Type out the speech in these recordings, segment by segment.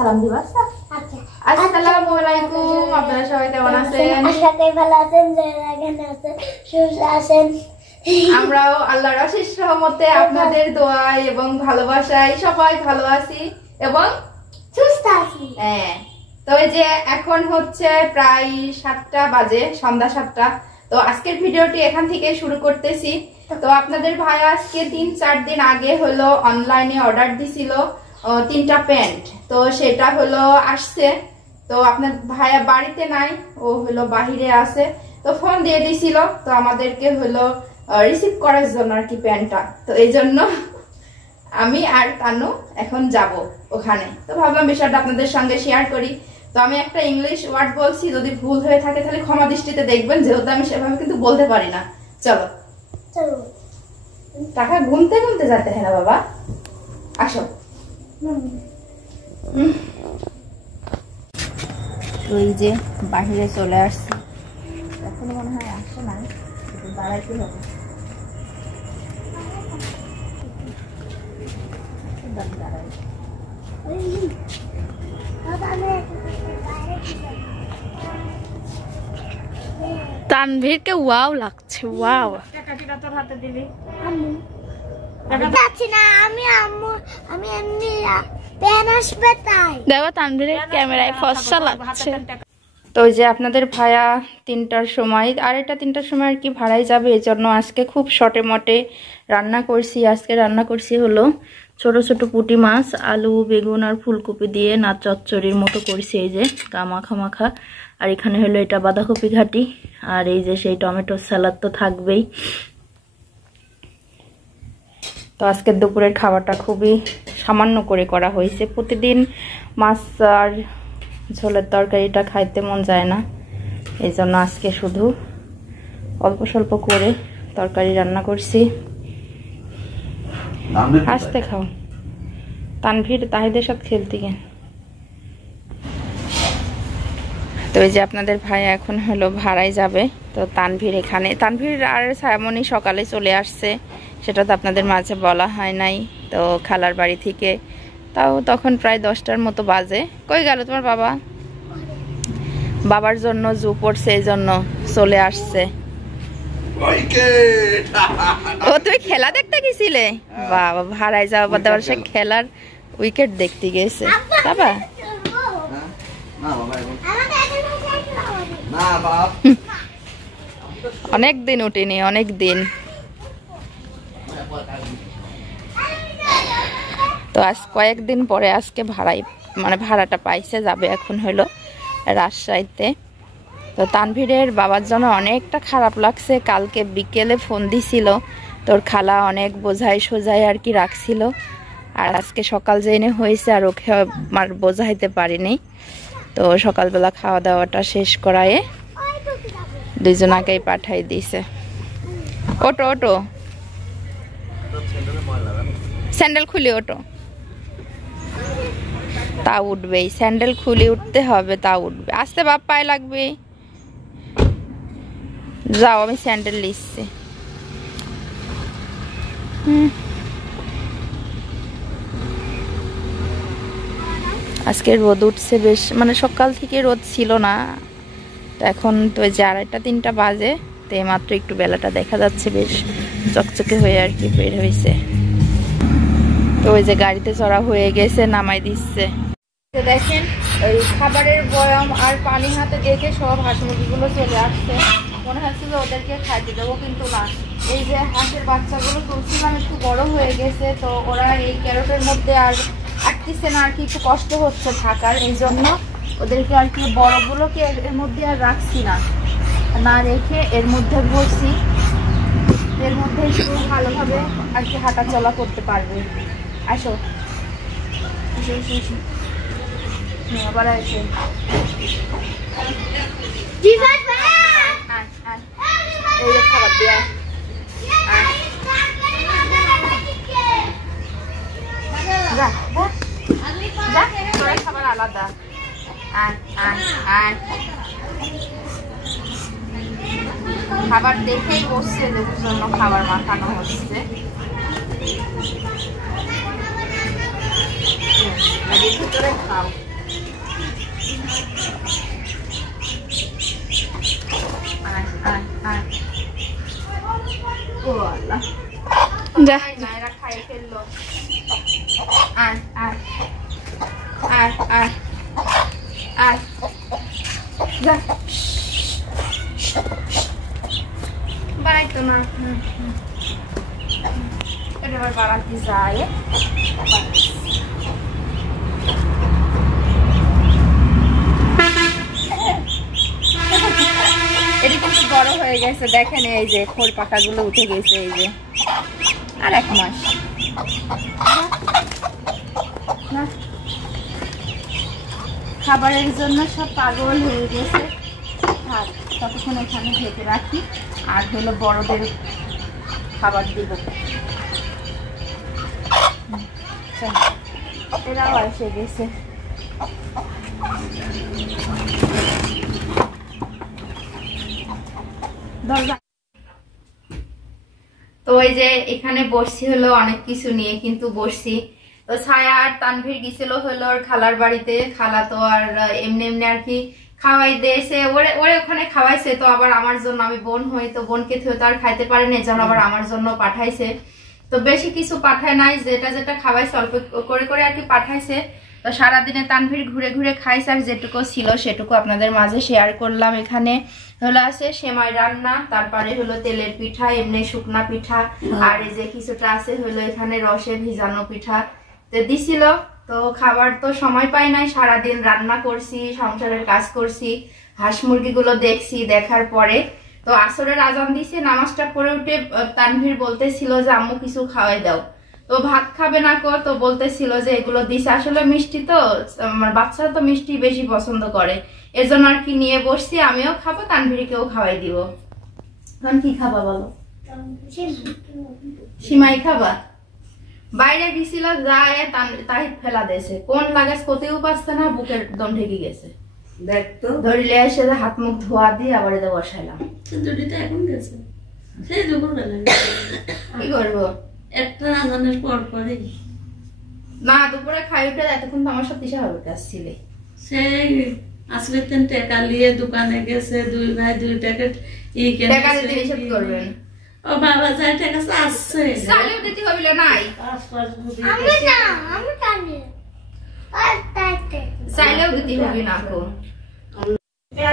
সালাম দিবা। আচ্ছা, আসসালামু আলাইকুম। আপনারা সবাই কেমন আছেন? আশা করি ভালো আছেন, যেখানে আছেন সুস্থ আছেন। আমরাও আল্লাহর অশেষ রহমতে আপনাদের দোয়ায় এবং ভালোবাসায় সবাই ভালো আছি এবং সুস্থ আছি। হ্যাঁ, তো এই যে এখন হচ্ছে প্রায় 7টা বাজে, সন্ধ্যা 7টা। তো আজকের ভিডিওটি এখান থেকে শুরু করতেছি। তো আপনাদের ভাই আজকে 3-4 দিন আগে হলো অনলাইনে অর্ডার দিছিল 3টা প্যান্ট। তো সেটা হলো আসছে। তো আপনার ভাইয়া বাড়িতে নাই, ও হলো বাহিরে আছে। তো ফোন দিয়ে দিছিল, তো আমাদেরকে হলো রিসিভ করার জন্য আর কি প্যান্টটা। তো এই জন্য আমি আর তানু এখন যাব ওখানে। তো ভাবলাম বিষয়টা আপনাদের সঙ্গে শেয়ার করি। তো আমি একটা ইংলিশ ওয়ার্ড বলছি, যদি ভুল হয়ে থাকে তাহলে ক্ষমা দৃষ্টিতে দেখবেন, যেহেতু আমি সেভাবে কিন্তু বলতে পারি না। চলো চলো, টাকা গুনতে গুনতে যেতে হয় না বাবা, আসো। ওই যে বাহিরে চলে আসছি, এখন মনে হয় আসে না, দাঁড়াইতে হবে। তানভীরকে ওয়াও লাগছে, ওয়াও। টাকাটা তোর হাতে দিবি। আমি এমনি পেন আসবে তাই দেখো তানভীরের ক্যামেরায় ফর্সা লাগছে। তো ওই যে আপনাদের ভাইয়া 3টার সময়, আর এটা 3টার সময় আর কি ভাড়াই যাবে, এই জন্য আজকে খুব শর্টে মটে রান্না করছি। আজকে রান্না করছি হলো ছোট ছোট পুঁটি মাছ, আলু, বেগুন আর ফুলকপি দিয়ে না চচ্চড়ির মতো করছি। এই যে মাখা মাখা, আর এখানে হলো এটা বাঁধাকপি ঘাটি, আর এই যে সেই টমেটো স্যালাড তো থাকবেই। তো আজকের দুপুরের খাবারটা খুবই সামান্য করে করা হয়েছে। প্রতিদিন মাছ আর ঝোলের তরকারিটা খাইতে মন যায় না, এই জন্য আজকে শুধু অল্প স্বল্প করে তরকারি রান্না করছি। আসতে খাও, তানভীর তাহিদের সাথে খেলতে গিয়ে। তো এই যে আপনাদের ভাই এখন হলো ভাড়ায় যাবে। তো তানভীর এখানে, তানভীর আর সায়ামনি সকালে চলে আসছে, সেটা তো আপনাদের মাঝে বলা হয় নাই। তো খালার বাড়ি থেকে তাও তখন প্রায় 10টার মতো বাজে। কই গেল তোমার বাবা? বাবার জন্য জু পড়ছে, এই জন্য চলে আসছে। ও তুমি খেলা দেখতে গেছিলে? বাবা, ভাড়ায় যাওয়া বাদ দেওয়ার সে খেলার উইকেট দেখতে গেছে। বাবা অনেক দিন উঠিনি, অনেক দিন। তো আজ কয়েকদিন পরে আজকে ভাড়াটা পাইছে, যাবে এখন হলো রাজশাহীতে। তো তানভীরের বাবার জন্য অনেকটা খারাপ লাগছে। কালকে বিকেলে ফোন দিছিল, তোর খালা অনেক বোঝাই সোজাই আর কি রাখছিল, আর আজকে সকাল জেনে হয়েছে, আর ওকে আর বোঝাইতে পারিনি। তো সকালবেলা খাওয়া দাওয়াটা শেষ করায়ে দুইজনাকেই পাঠাই দিছে। ওটো ওটো, স্যান্ডেল খুলি, ওটো। তা উঠবেই, স্যান্ডেল খুলি উঠতে হবে, তা উঠবে। আসতে বাপ, পায়ে লাগবে। যাও, আমি স্যান্ডেল নিচ্ছি। আজকে রোদ উঠছে বেশ, মানে সকাল থেকে রোদ ছিল না। তো এখন তো যে 2:30-3টা বাজে, তো মাত্র একটু বেলাটা দেখা যাচ্ছে, বেশ চকচকে হয়ে আর কি বের হয়েছে। তো ওই যে গাড়িতে চড়া হয়ে গেছে, নামাই দিচ্ছে। দেখেন ওই খাবারের বয়াম আর পানি হাতে দেখে সব হাঁস মুরগিগুলো চলে আসছে। মনে হচ্ছে যে ওদেরকে খাইতে দেবো, কিন্তু না। এই যে হাঁসের বাচ্চাগুলো তুলছিলাম, একটু বড় হয়ে গেছে, তো ওরা এই ক্যারটের মধ্যে আর আটকিছে না আর কি, একটু কষ্ট হচ্ছে থাকার। এই জন্য ওদেরকে আর কি বড়গুলোকে এর মধ্যে আর রাখছি না, না রেখে এর মধ্যে ভরছি। এর মধ্যে একটু ভালোভাবে আর কি হাঁটা চলা করতে পারবে। আসো, আসো আসো আসো, আবার আসো। এই যে খাবার দেয়া, খাবার আলাদা। খাবার দেখেই বসছে, দেখুর জন্য খাবার মাখানো হচ্ছে। ভিতরে খাও। যা এরা খাই ফেললো। বাড়াইতো না, এটা আবার বাড়াতে যায়। এটা কিন্তু বড় হয়ে গেছে, দেখেন এই যে খোল পাকা গুলো উঠে গেছে, এই যে আর 1 মাস। খাবারের জন্য সব পাগল হয়ে গেছে। আর ততক্ষণ এখানে ঢেকে রাখি, আর হলো বড়দের খাবার দিব। এরাও এসে গেছে। তো ওই যে এখানে বসছি হলো অনেক কিছু নিয়ে, কিন্তু বসছি তো ছায়া আর তানভীর গেছিল হলো ওর খালার বাড়িতে। খালা তো আর এমনি এমনি আর কি খাওয়াই দিয়েছে, ওরে ওখানে খাওয়াইছে। তো আবার আমার জন্য, আমি বোন হই তো বোনকে তো আর খাইতে পারেনি, যেন আবার আমার জন্য পাঠাইছে। তো বেশি কিছু পাঠায় নাই, যেটা যেটা খাওয়াইছে অল্প করে করে আর কি পাঠাইছে। তো সারাদিনে তানভীর ঘুরে ঘুরে খাইছে, আর যেটুকু ছিল সেটুকু আপনাদের মাঝে শেয়ার করলাম। এখানে হলো আছে সেমাই রান্না, তারপরে হলো তেলের পিঠা, এমনি শুকনা পিঠা, আর এই যে কিছুটা আছে হলো এখানে রসে ভিজানো পিঠা তো দিছিল। তো খাবার তো সময় পাই নাই, সারাদিন রান্না করছি, সংসারের কাজ করছি, হাঁস মুরগি গুলো দেখছি। দেখার পরে তো আসরের আজান দিছে, নামাজটা পড়ে উঠে তানভীর বলতেছিল যে আম্মু কিছু খাওয়াই দাও। তো ভাত খাবে না কো, তো বলতেছিল যে এগুলো দিছে। আসলে মিষ্টি তো আমার বাচ্চারা তো মিষ্টি বেশি পছন্দ করে, এজন্য আর কি নিয়ে বসছি। আমিও খাবো, তানভীরকেও খাওয়াই দিব। এখন কি খাবা বলো? সিমাই খাবা? বাইরে গেছিল যায় তাই ফেলা দিয়েছে, কোন লাগাস কোথাও পাচ্ছে না, বুকের দম ঢেকে গেছে। দেখতো ধরিলে এসে হাত মুখ ধোয়া দিয়ে আবার এটা বসাইলাম। এখন গেছে সেই দুপুরবেলা কি করবো একটা রান্নার পর পরে না, দুপুরে খাই উঠে এতক্ষণ তো আমার সাথে হবে কাজ ছিল। সেই আসলে টাকা নিয়ে দোকানে গেছে, 2 ভাই 2 প্যাকেট টাকা দিতে নিষেধ করবেন। ও বাবা যাই টাকা আসছে চালেও দিতে হইলে নাই, চাইলেও দিতে হবে না।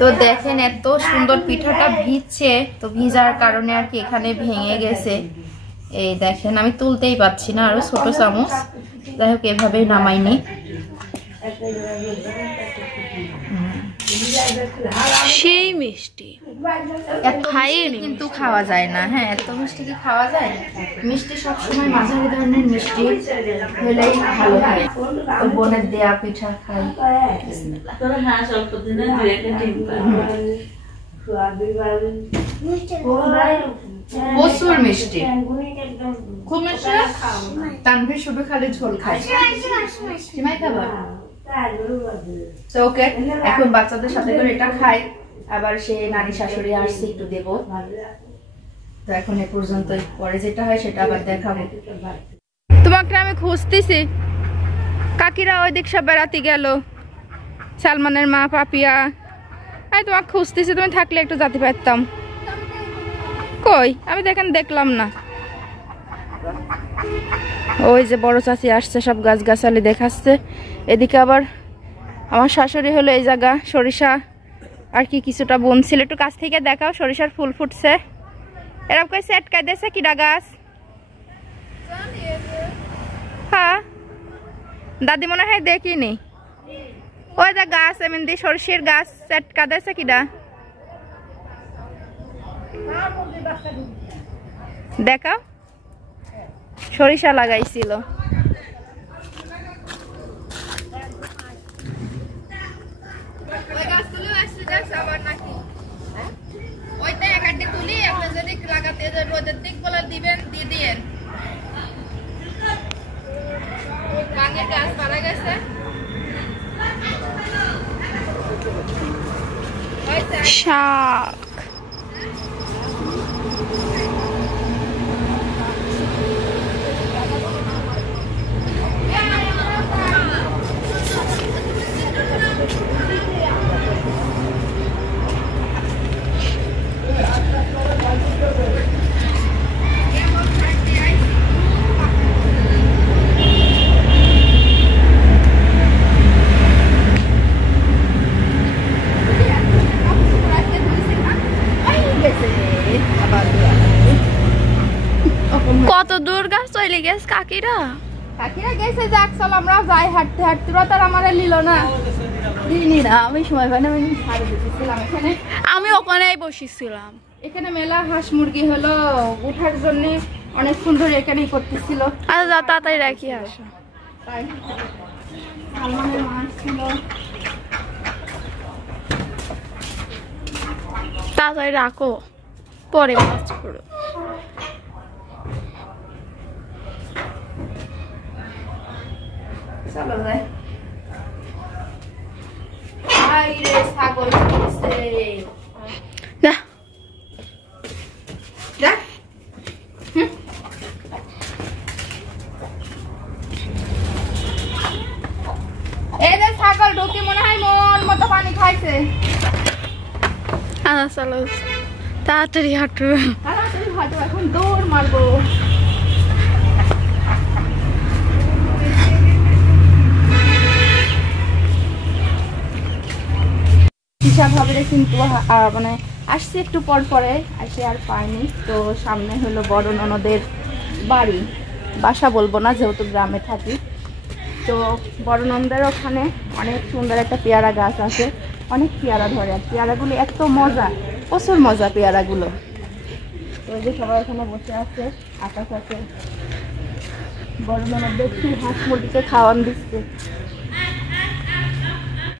তো দেখেন এত সুন্দর পিঠাটা ভিজছে, তো ভিজার কারণে আর কি এখানে ভেঙে গেছে। এই দেখেন আমি তুলতেই পাচ্ছি না, আরো ছোট চামচ। যাই হোক এভাবেই নামাইনি। সেই মিষ্টি এত কিন্তু খাওয়া যায় না। হ্যাঁ, এত মিষ্টি কি খাওয়া যায়? মিষ্টি সবসময় মাঝারি ধরনের মিষ্টি হলেই ভালো হয়। ওই বোনের দেয়া পিঠা খাই। প্রচুর মিষ্টি, খুব মিষ্টি। তানভীর শুধু খালি ঝোল খায়। সিমাই খাবা? তো ওকে এখন বাচ্চাদের সাথে করে এটা খাই, আবার সে নানি শাশুড়ি আসছে একটু দেবো। তো এখন এ পর্যন্ত, পরে যেটা হয় সেটা আবার দেখাবো। তোমাকে আমি খুঁজতেছি, কাকিরা ওই দিক সব বেড়াতে গেল, সালমানের মা পাপিয়া। আমি তোমাকে খুঁজতেছি, তুমি থাকলে একটু যেতে পারতাম। কই আমি দেখেন দেখলাম না। ওই যে বড় চাচি আসছে, সব গাছ গাছালি দেখাচ্ছে। এদিকে আবার আমার শাশুড়ি হলো এই জায়গা সরিষা আর কি কিছুটা বুনছিল, একটু কাছ থেকে দেখাও। সরিষার ফুল ফুটছে, এরকম কইছে আটকাই দিয়েছে কিডা গাছ। হ্যাঁ দাদি মনে হয় দেখিনি, ওই যে গাছ এমনি সরিষার গাছ আটকা দিয়েছে কিডা দেখাও। সরিষা লাগাইছিল। রোদের দিক বলে দিবেন, দিয়ে দিয়েন। গাঙের গাছ মারা গেছে। শাক গাইস কাকিরা গেছে, যাক চল আমরা যাই হাঁটতে হাঁটতে। তার আমারে নিল না, দিইনি না আমি সময় পাই না, আমি ছাড়ে দিতেছিলাম এখানে। আমি ওখানেই বসেছিলাম। এখানে মেলা হাঁস মুরগি হলো, উঠার জন্য অনেকক্ষণ ধরে এখানেই করতেছিল। আচ্ছা যাও তাড়াতাড়ি রাখি আসো। তাই সালমানের মাছ ছিল, তাড়াতাড়ি রাখো, পরে মাছ করো। চলো যাই। ছাগল যা যা। এই যে ছাগল ঢুকে মনে হয় মন মতো পানি খাইছে। চলো তাড়াতাড়ি হাঁটো, তাড়াতাড়ি হাঁটো, এখন দৌড় মারবো। হিসাব হবে কিন্তু মানে আসছে একটু পর পরে, আসে আর পাইনি। তো সামনে হলো বড় ননদের বাড়ি, বাসা বলবো না যেহেতু গ্রামে থাকি। তো বড় ননদের ওখানে অনেক সুন্দর একটা পেয়ারা গাছ আছে, অনেক পেয়ারা ধরে। আর পেয়ারাগুলো এত মজা, প্রচুর মজা পেয়ারাগুলো। তো এই যে সবাই ওখানে বসে আছে, আকাশ আছে। বড় ননদ দেখছি হাঁস মুরগিকে খাওয়ান দিচ্ছে।